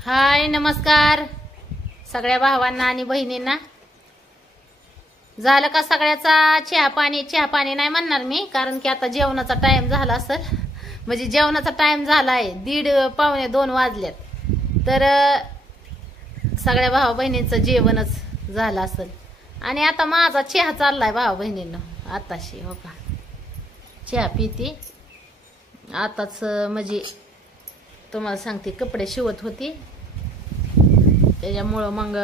हाय नमस्कार सगळ्या भावांना आणि बहिणींना। झालं का सगळ्याचा चहा पाणी नाही म्हणणार मी, कारण की आता जेवणाचा टाइम झाला असेल, म्हणजे जेवणाचा टाइम झालाय 1:30-1:45 वाजल्यात। तर सगळ्या भावा बहिणींचं जेवणच झालं असेल आणि आता माझा चहा चाललाय भावा बहिणींना। आताशी हो का चहा पिते आताच, म्हणजे तुम्हाला सांगते कपडे शिवत होती, त्याच्यामुळं मग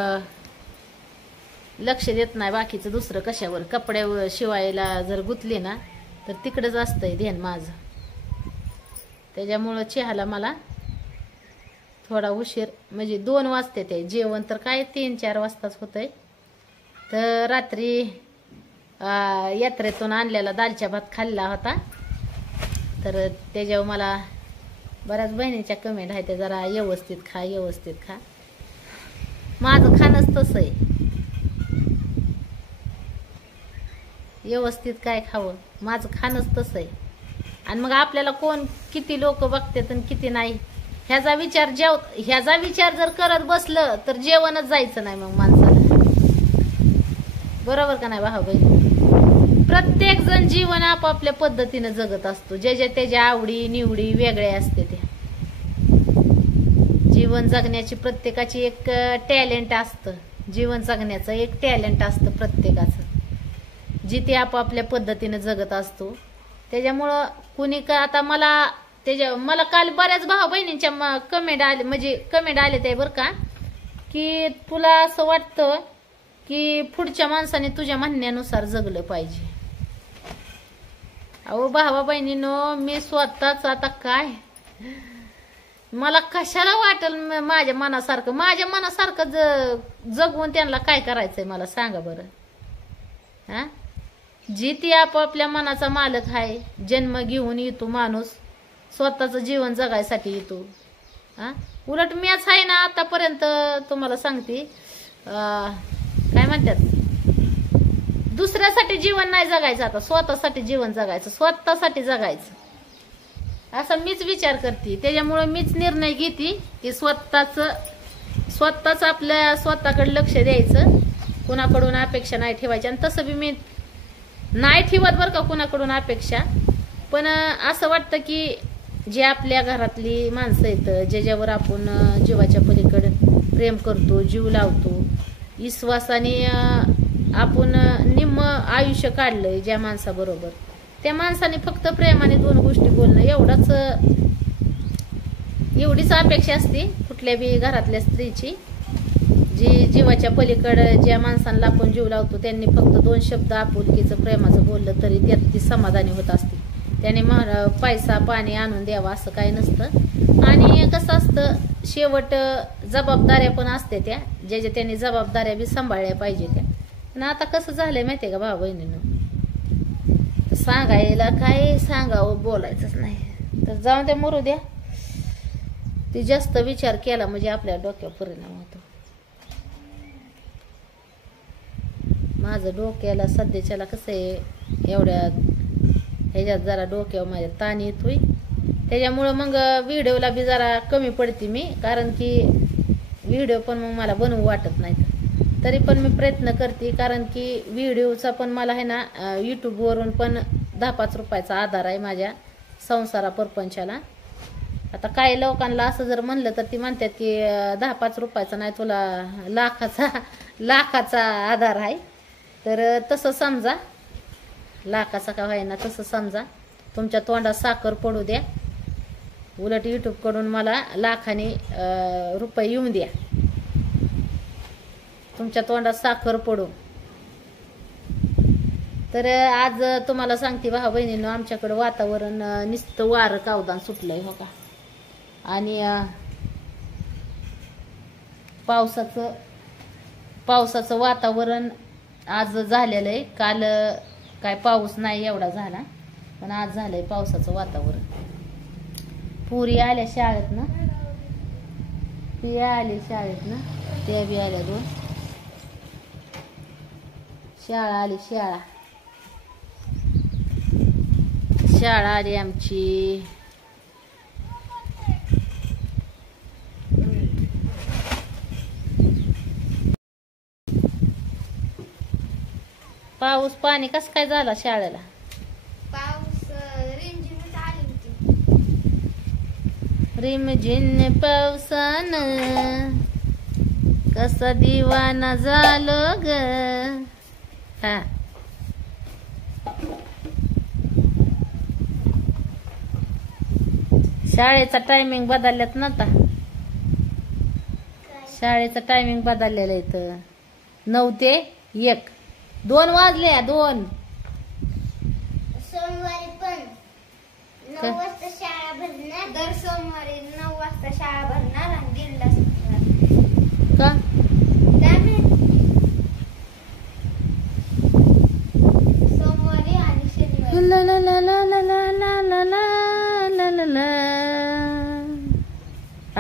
लक्ष देत नाही बाकीचं दुसरं कशावर। कपडे शिवायला जर गुतले ना तर तिकडेच असतंय ध्यान माझं, त्याच्यामुळं चहाला मला थोडा उशीर, म्हणजे 2 वाजते ते जेवण, तर काय 3-4 वाजताच होतंय। तर रात्री यात्रेतून आणलेला दालच्या भात खाल्ला होता, तर त्याच्यावर मला बऱ्याच बहिणीच्या कमेंट आहे ते जरा व्यवस्थित खा व्यवस्थित खा। माझं खाणंच तसं आहे, व्यवस्थित काय खावं माझं खाणंच तसं आहे। आणि मग आपल्याला कोण किती लोक बघतात आणि किती नाही ह्याचा विचार जर करत बसलं तर जेवणच जायचं नाही मग माणसाला, बरोबर का नाही भाऊ बहिणी। प्रत्येक जण जीवन आपापल्या पद्धतीने जगत असतो, ज्याच्या त्याच्या आवडी निवडी वेगळ्या असते त्या। जीवन जगण्याची प्रत्येकाची एक टॅलेंट असतं, जीवन जगण्याचं एक टॅलेंट असतं प्रत्येकाचं, जिथे आपापल्या पद्धतीने जगत असतो। त्याच्यामुळं कुणी का आता मला काल बऱ्याच भाऊ बहिणींच्या कमेंट आले, म्हणजे कमेंट आले ते बरं का, की तुला असं वाटतं की पुढच्या माणसाने तुझ्या म्हणण्यानुसार जगलं पाहिजे। अहो भावा बहिणीनो, मी स्वतःच आता काय, मला कशाला वाटेल माझ्या मनासारखं जगवून त्यांना काय करायचंय मला सांगा बरं। हा, जिथे आपापल्या मनाचा मालक आहे, जन्म घेऊन येतो माणूस, स्वतःचं जीवन जगायसाठी येतो। हा, उलट मीच आहे ना आतापर्यंत तुम्हाला सांगते, काय म्हणतात, दुसऱ्यासाठी जीवन नाही जगायचं, आता स्वतःसाठी जीवन जगायचं, स्वतःसाठी जगायचं असं मीच विचार करते। त्याच्यामुळे मीच निर्णय घेते की स्वतःच आपल्या स्वतःकडे लक्ष द्यायचं, कुणाकडून अपेक्षा नाही ठेवायची। आणि तसं बी मी नाही ठेवत बरं का कुणाकडून अपेक्षा, पण असं वाटतं की जे आपल्या घरातली माणसं आहेत, ज्याच्यावर आपण जीवाच्या पलीकडे प्रेम करतो, जीव लावतो, विश्वासाने आपण निम्म आयुष्य काढलंय ज्या माणसाबरोबर, त्या माणसाने फक्त प्रेमाने 2 गोष्टी बोलणं, एवढीच अपेक्षा असते कुठल्या बी घरातल्या स्त्रीची। जी जीवाच्या पलीकडे ज्या माणसांना आपण जीव लावतो त्यांनी फक्त 2 शब्द आपुलकीचं प्रेमाचं बोललं तरी त्यात ती समाधानी होत असते। त्याने पैसा पाणी आणून द्यावा असं काही नसतं। आणि कसं असतं, शेवट जबाबदाऱ्या पण असते त्या, ज्याच्या त्यांनी जबाबदाऱ्या बी सांभाळल्या पाहिजे त्या। पण आता कसं झालंय माहितीये का भाऊ बहिणीनं, सांगायला काय सांगावं बोलायचंच नाही, तर जाऊन द्या मरू द्या। ती जास्त विचार केला म्हणजे आपल्या डोक्यावर परिणाम होतो। माझं डोक्याला सध्याच्याला कसं आहे, एवढ्या ह्याच्यात जरा डोक्यावर माझ्या ताण येतोय, त्याच्यामुळं मग व्हिडिओला बी जरा कमी पडते मी, कारण की व्हिडिओ पण मग मला बनवू वाटत नाही। तरी पण मी प्रयत्न करते, कारण की व्हिडिओचा पण मला आहे ना यूट्यूबवरून पण 10-5 रुपयाचा आधार आहे माझ्या संसारा परपंचाला। आता काही लोकांना असं जर म्हणलं तर ती म्हणतात की 10-5 रुपयाचा नाही, तुला लाखाचा आधार आहे। तर तसं समजा, लाखाचा का व्हायना तसं समजा, तुमच्या तोंडात साखर पडू द्या, उलट यूट्यूबकडून मला लाखाने रुपये येऊन द्या, तुमच्या तोंडात साखर पडू। तर आज तुम्हाला सांगते भाऊ बहिणींनो, आमच्याकडे वातावरण नुसतं वारं कावदान सुटलंय हो का, आणि पावसाचं वातावरण आज झालेलं आहे। काल काय पाऊस नाही एवढा झाला, पण आज झालंय पावसाचं वातावरण। पुरी आल्या शाळेत ना, पिया आली शाळेत ना, त्या बी आल्या 2, शाळा आली, शाळा आली आमची। पाऊस पाणी कसं काय झाला शाळेला? पाऊस रिमझिमच आली होती. रिमझिम पावसानं कसा दिवाना झालो ग. हा शाळेचा टायमिंग बदलल्यात ना आता. शाळेचं टायमिंग बदललेलं इथं 9 ते 1. 2 वाजले. 2 सोमवारी पण 9 वाजता शाळा भरणार. दर सोमवारी 9 वाजता शाळा भरणार आणि 1:30 ला सुटणार. का? काय माहिती? सोमवारी आणि शनिवारी. ला ला ला ला ला ला ला ला ला ला ला.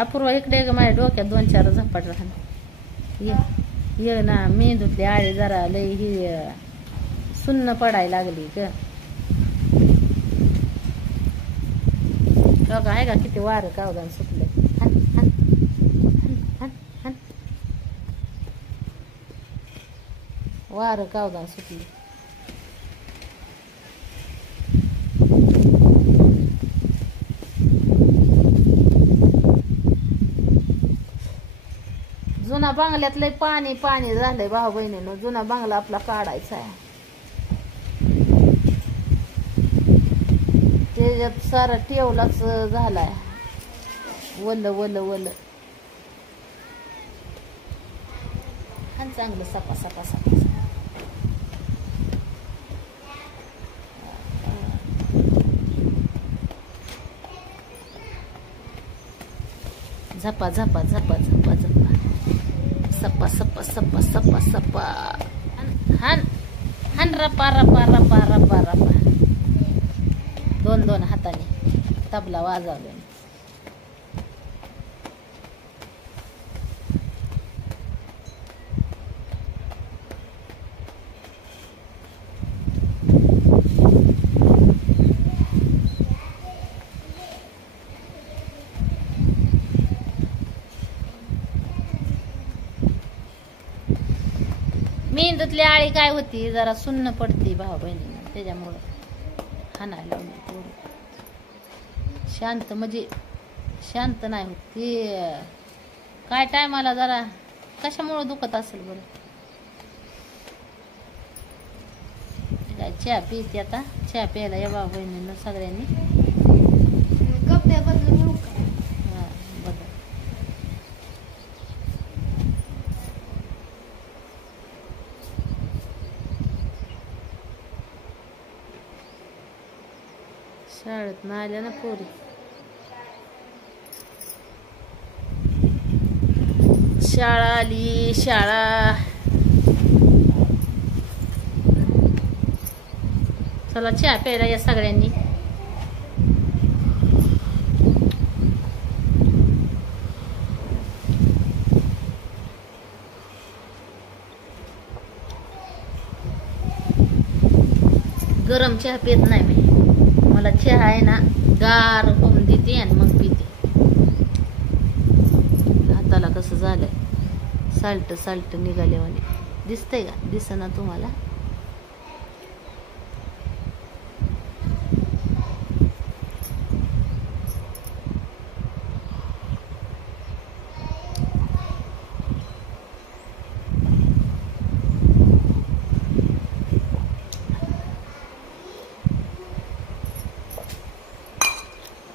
अपूर्वा इकडे ग, माझ्या डोक्यात 2-4 झपाट राहणार. ये ना मेंदूतली आळी जरा लई ही सुन्न पडायला लागली ग. बघा आहे का किती वारं कावदान सुटलंय. वारं कावदान सुटले. जुना बंगल्यात लय पाणी पाणी झालंय भाऊ बहिणीनं. जुना बंगला आपला काढायचा आहे. त्याच्यात सारा टेवलाच झालाय. वल वल वल. हा चांगलं सपा सपा सपा. झपा झपा झपा झपा झपा. सप्पा सप्पा सप्पा सप्पा सप्पा. हान हान रपा रपा रपा रपा रपा. 2 हाताने तबला वाजवले. मेंदूतली आळी काय होती जरा सुन्न पडती भाऊ बहिणीनं. त्याच्यामुळं हाणायला लावली. शांत म्हणजे शांत नाही होत ती. काय टायमाला जरा कशामुळं दुखत असेल बरं. काय चहा पिते आता. चहा प्यायला या भाऊ बहिणीनं सगळ्यांनी. कपडे बदलून येऊ का? हा बदल. शाळेत ना आल्या ना पोरी. शाळा आली शाळा. चला चहा प्यायला या सगळ्यांनी. गरम चहा पित नाही मी. मला चहा आहे ना गार होऊन देते आणि मग पिते. हाताला कसं झालंय साल्ट साल्ट निघाल्यावाने दिसतंय का? दिसना तुम्हाला?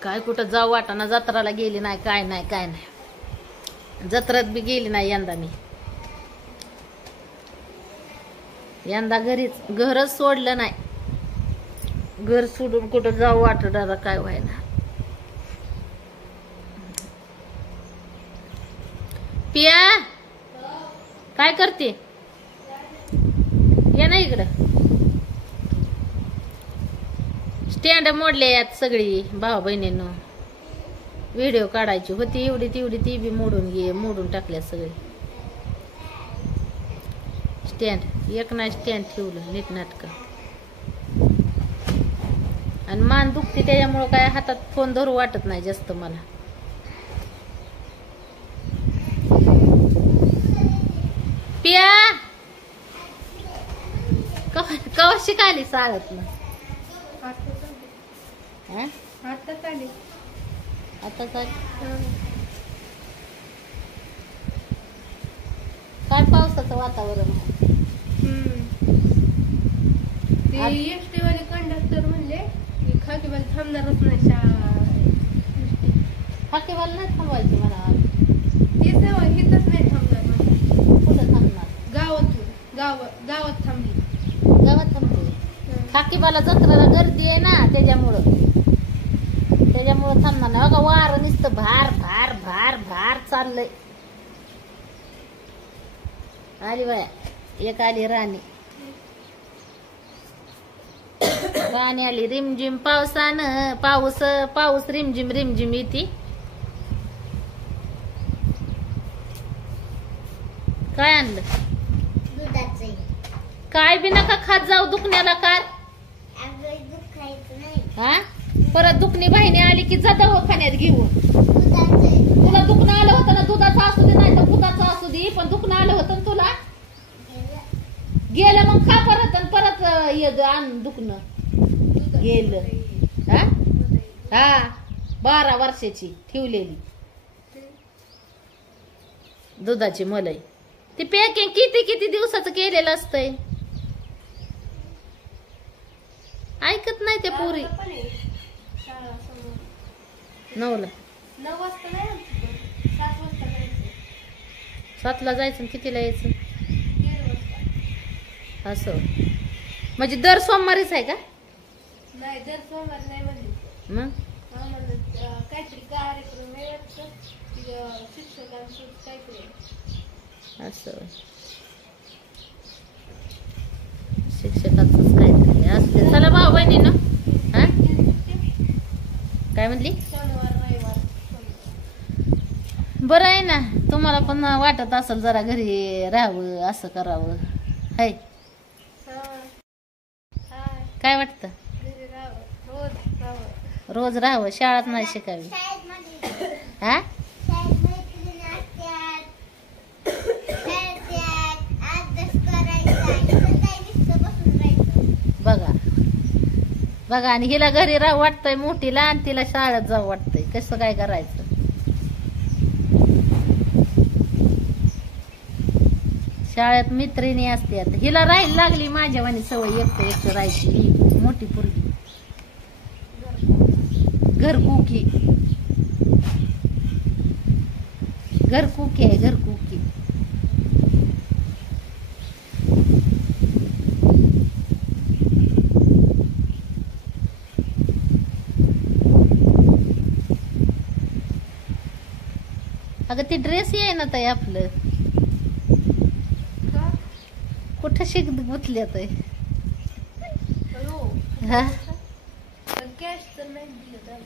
काय कुठं जाऊ वाटाना. जत्राला गेली नाही काय नाही काय नाही. जत्रात बी गेली नाही यंदा मी. यंदा घरच सोडलं नाही. घर सोडून कुठं जाऊ वाटणार काय व्हायना. पिया काय करते? ये ना इकडं. स्टँड मोडले यात सगळी भाऊ बहिणींनो. व्हिडिओ काढायची होती एवढी तेवढी ती बी मोडून टाकल्या सगळी. स्टँड एक नाही स्टँड ठेवलं नीटनाटक. आणि मान दुखते त्याच्यामुळं काय हातात फोन धरू वाटत नाही जास्त मला. पिया शिकायली शाळेतनं? हा? आता चालेल. आता काय काय पावसाचं वातावरण आहे? ते एसटी वाले कंडक्टर म्हणले की खाकीवाले थांबणारच नाही शाळा. फाकीवाला नाही थांबवायची मला. ते सेवा हिथंच नाही थांबणार म्हणजे. कुठं थांबणार? गावात थांबली. गावात थांबते. फाकीवाला जत्रेला गर्दी आहे ना, त्याच्यामुळं थांबणार नाही. बघा वारं नुसतं भार भार भार भार चाललंय. आली बाया, एक आली राणी. राणी आली रिमझिम पावसानं. पाऊस रिमझिम रिमझिम येते. काय आणलं? दुधाचे. काय बी नका खात जाऊ दुखण्याला. कार दुखायचं नाही. हा, परत दुखणी बहिणी आली की जा दवाखान्यात घेऊन. दुधाचे. तुला दुखणं आलं होतं ना, दुधाचं असू दे नाही तर दुधाचं असू दे, पण दुखणं आलं होतं ना तुला. गेलं मग खा परत आणि परत आण दुखणं. गेलं. हा 12 वर्षाची ठेवलेली दुधाची मलाई. ती पॅकिंग किती दिवसाचं केलेलं असतंय. ऐकत नाही त्या पोरी. 9ला 9 वाजता नाही आमचं. 7 वाजता जायचं. 7ला जायचं आणि कितीला यायचं? 1:30 वाजता. असं म्हणजे दर सोमवारीच आहे का? नाही, दर सोमवार नाही म्हणले. मग आम्हाला काहीतरी कार्यक्रम आहे वाटतं. शिक्षकांचं काहीतरी. असं शिक्षकांचंच काहीतरी असते. चला भाऊ बहिणी ना. हा काय म्हणली? शनिवार रविवार. बरं आहे ना. तुम्हाला पण वाटत असेल जरा घरी राहावं, असं करावं. हाय काय वाटतं? घरी राहावं, रोज राहावं. रोज राहावं, शाळात नाही शिकावी. हा बघा आणि हिला घरी राहू वाटतंय मोठीला, आणि तिला शाळेत जाऊ वाटतंय. कसं काय करायचं? शाळेत मैत्रिणी असते. हिला राहायला लागली माझ्यावानी सवय. एकटं राहायची. ही मोठी पोरगी घरकुकी आहे. घरकुकी. अगं ती ड्रेस आहे ना ताई आपलं. कुठं शिक गुतल्यात आहे. हो. हा पण कॅश तर नाही दिलं.